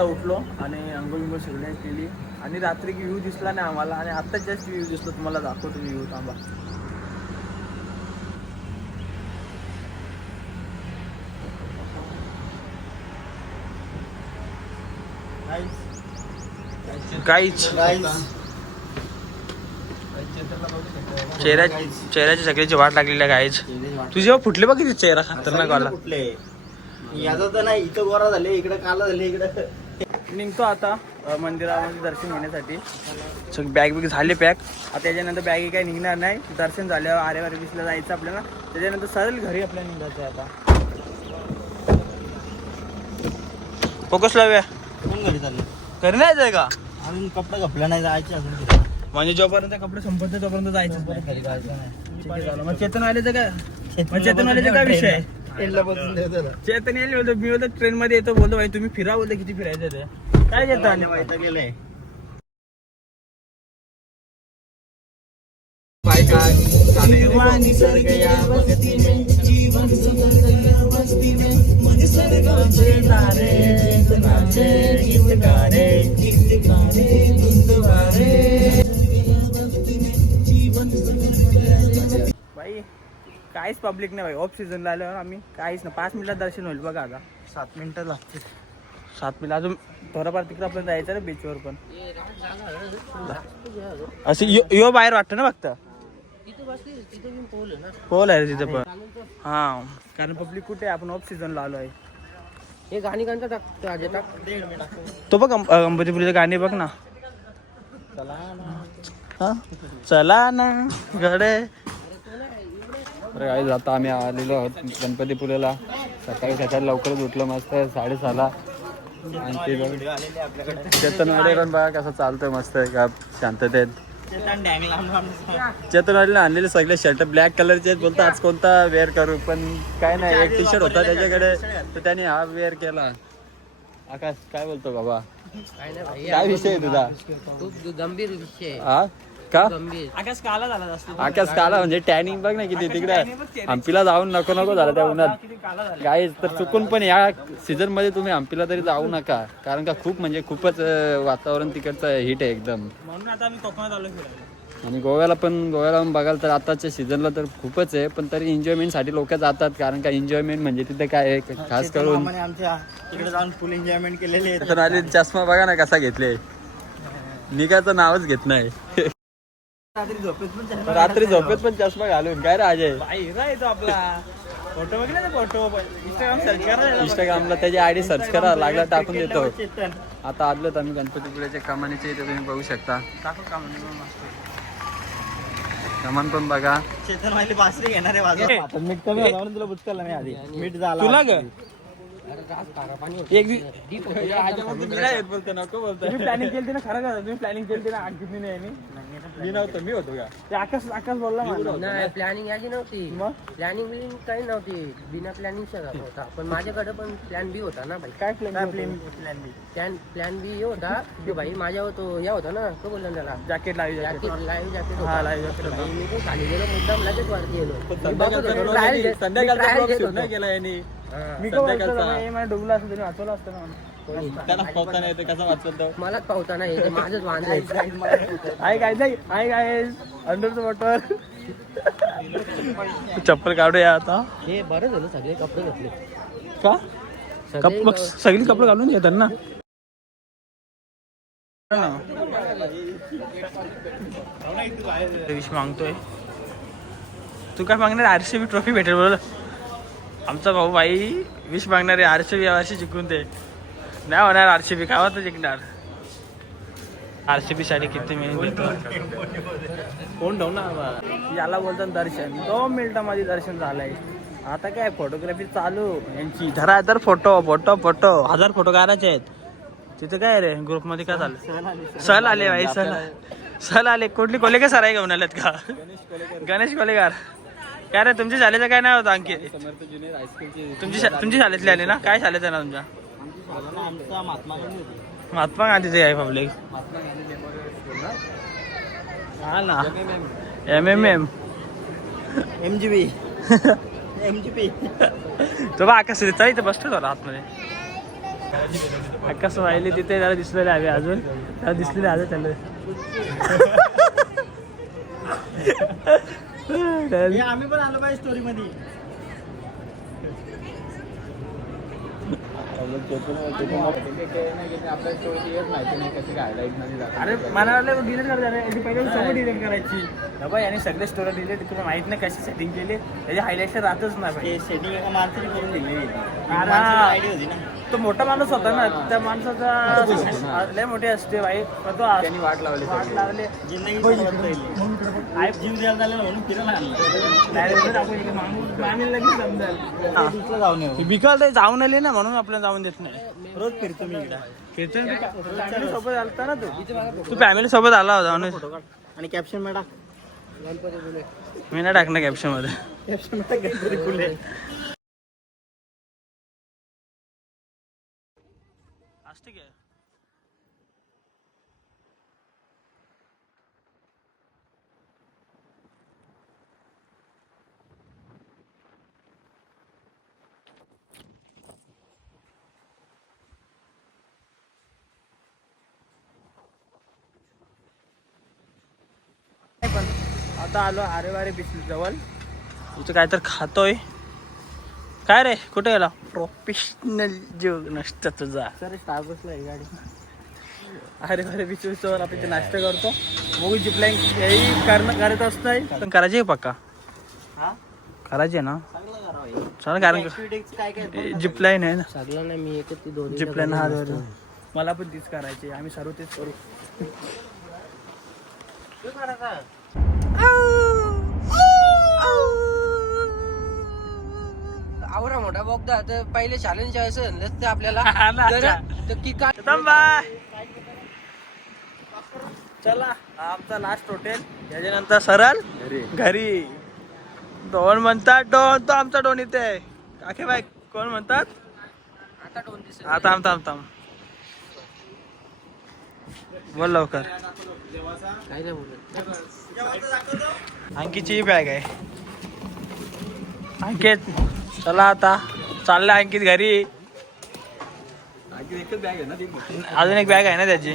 आता उठलो आणि अंघोळ बिंघोळ सगळ्या केली आणि रात्री व्ह्यू दिसला नाही आम्हाला आणि आत्ताच जास्त व्ह्यू दिसलो. तुम्हाला दाखवतो व्ह्यू, थांबा. काहीच चेहऱ्याची सगळ्याची वाट लागलेली आहे गाईच. तुझी जेव्हा फुटले बघ किती चेहरा खतरनाक वाला. याचा तर नाही, इथं गोरा झाले, इकडे काला झाले, इकडे. निघतो आता मंदिरामध्ये दर्शन घेण्यासाठी. सगळी बॅग बिग झाले पॅक. आता त्याच्यानंतर बॅग काही निघणार नाही. दर्शन झाल्यावर आरेवारी दिसला जायचं आपल्याला. त्याच्यानंतर सरळ घरी आपल्याला निघायचं आहे. आता फोकस लावूया. कोण घरी चालले? घरी नाही जाय का अजून कपडे घपले नाही, जायचे अजून. म्हणजे जोपर्यंत कपडे संपत तोपर्यंत जायचं. घरी जायचं नाही. मग चेतन आलेचं काय? मग चेतन आलेचं काय विषय आहे? चेतन येईल होतो. मी होतो ट्रेन मध्ये येतो, बोलतो भाई तुम्ही फिरा, बोलतो किती फिरायचं ते काय चेतन गेलंय. भाई काहीच पब्लिक नाही भाई. ऑफ सीझनला आल्यावर आम्ही काहीच नाही. 5 मिनिटात दर्शन होईल बघा. आता 7 मिनिटं लागतील. 7 मिनिट अजून थोडंफार तिकडं आपल्याला जायचं ना बीचवर पण. असं यो बाहेर वाटतं ना फक्त. पोल आहे तिथे पण. हा कारण पब्लिक कुठे आहे? आपण ऑफ सीझनला आलो आहे. हे गाणी कोणता टाक? तो बघ गणपतीपुरीचे गाणे बघ ना. हा चला ना गडे. बरं काही आता आम्ही आलेलो आहोत गणपतीपुळेला. सकाळी लवकरच उठलो मस्त 6:30ला. आणि ते चेतनवाडी पण बघा कसं चालतोय मस्त का शांततेत. चेतनवाडीने आणलेले सगळे शर्ट ब्लॅक कलरचे बोलतो आज कोणता वेअर करू, पण काय नाही एक टी शर्ट होता त्याच्याकडे तर त्याने हा वेअर केला. आकाश काय बोलतो बाबा? काय विषय आहे तुझा? खूप गंभीर विषय. हा का? आकाश काला झाला जास्त. आकाश काला म्हणजे टॅनिंग बघ ना किती तिकडे. हम्पीला जाऊन नको झालं त्या उन्हात गाईज. तर चुकून पण या सीझन मध्ये तुम्ही हम्पीला तरी जाऊ नका, कारण का खूपच वातावरण तिकडचं हिट आहे एकदम. म्हणून आता आम्ही कोकणात आलो फिरायला. आणि गोव्याला पण बघाल तर आताच्या सीझनला तर खूपच आहे, पण तरी एन्जॉयमेंट साठी लोक जातात. कारण का एन्जॉयमेंट म्हणजे तिथे काय आहे खास करून आमच्या तिकडे जाऊन फुल एन्जॉयमेंट केलेले. चष्मा बघा ना कसा घेतले. निघाचं नावच घेत नाही. रात्री झोपेत पण चष्मा घालून काय राजे आपला फोटो बघला ना. फोटो इंस्टाग्रामला त्याची आयडी सर्च करा, लागला टाकून देतो. आता आलोत आम्ही गणपतीपुळेच्या कमानीचे इथे तुम्ही बघू शकता. कमान पण बघा. चेतन वाली बासरी घेणार आहे. तुला बुचकायला नाही आधी मीठ झाला तुला ग नको तुम्ही प्लॅनिंग केली ना. खरं का तुम्ही प्लॅनिंग केली ना? आग किती नाही मी नव्हतं. मी होतो का? ते आकाश बोलला नाही. प्लॅनिंग याची नव्हती. मग प्लॅनिंग काही नव्हती. बिना प्लॅनिंग होता. पण माझ्याकडे पण प्लॅन बी होता ना भाई. काय प्लॅन बी हे होता की भाई माझ्यावर तो या होता ना. तो बोलला त्याला जॅकेट लाईव्ह लाईव्ह जॅकेट हा होता. लाईव्ह जॅकेट मी पण खाली गेलो, मुद्दाम लगेच वरती गेलो. मी डुबला असतो त्याने वाचवलं असतं ना. त्याला पावता नाही कसं वाचवतो? मलाच पावता नाही. माझंच बांधायचं. आहे काय नाही. आहे काय अंडरचं वॉटर. चप्पल काढूया आता. हे बरं झालं सगळे कपडे घातले का? सगळी कपडे घालून घेतात ना. विश मागतोय. तू काय मागणार? RCB ट्रॉफी भेटेल बोल. आमचा भाऊ भाई विश मागणार आहे. RCB यावर्षी जिंकून ते नाही होणार. RCB काय होतं जिंकणार? RCB साठी किती मेहनत कोण ठेव ना. याला बोलतात दर्शन. 2 मिनिटांमध्ये दर्शन झालंय. आता काय फोटोग्राफी चालू यांची. धरा तर फोटो 1000 फोटो काढायचे आहेत. तिथे काय रे ग्रुप मध्ये काय चालू? सहल आले भाई. सहल आले. कुठली कोलेकर सर आहे घेऊन आलेत का? गणेश कोलेकर. काय रे तुमच्या शाळेचं काय नाव होतं? अंकित तुमची शाळेतली आली ना? काय शाळेचं ना तुमच्या? महात्मा गांधीचे आहे पब्लिक. हा ना. MMM MGB तो बा आकाश इथे बसतो आतमध्ये. आकाश वाहिली तिथे जरा दिसलेले हवे अजून त्याला दिसलेले हवे त्याला आम्ही पण आलो पाहिजे स्टोरी मध्ये. अरे मला वाटलं डिलीट करायची पहिले सगळं डिलीट करायची बाबा याने सगळे स्टोरी डिलीट तुला माहित नाही कशी सेटिंग केली त्याची हायलाइट राहतच नाही भाई. सेटिंग एका माणसाने करून दिली. अरे आयडिया होती ना. तो मोठा माणूस होता ना त्या माणसाचा लय मोठी असते भाई पण तो वाट लावले जिंदगी जीव द्यायला झालेला म्हणून फिरायला मामी लगेच समजाल जाऊन येऊ. बिकल ते जाऊन आले ना म्हणून आपल्याला जाऊन देत नाही. रोज फिरतो मी इकडे. फॅमिली सोबत आलता ना तू फॅमिली सोबत आला होता म्हणून. आणि कॅप्शन मॅडम मी नाही टाकणार कॅप्शन मध्ये. कॅप्शन गणपती फुले. ठीक आहे पण आता आलो आरे वारे बीच जवळ इथं काय तर खातोय. काय रे कुठे गेला प्रोफेशनल जीव नसतं तुझा. सर स्टारबक्सला आहे गाडी. अरे अरे बीचवर आपण इथे नाश्ता करतो बघू जिपलाईन हेही करत असतंय पण करायची आहे पक्का. हा करायची आहे ना चांगलं करावं. चालेल कारण Activities काय काय जिपलाईन आहे ना सगळं नाही मी एकच ती दोन जिपलाईन हा मला पण तीच करायची आम्ही सर्व तेच करू. आवरा मोठा बोगदा तर पहिले चॅलेंज असेल ते आपल्याला हा ना. तर की काय बाय चला हा आमचा लास्ट हॉटेल त्याच्यानंतर सरळ घरी. डोन म्हणतात डोन तो आमचा डोन इथे काके बाय कोण म्हणतात आता दोन दिवस आता थांब बोल लवकर. काय नाही बोलत. अंकितची बॅग आहे. अंकित चला आता चाललं अंकित घरी. एकच बॅग आहे ना ती. अजून एक बॅग आहे ना त्याची.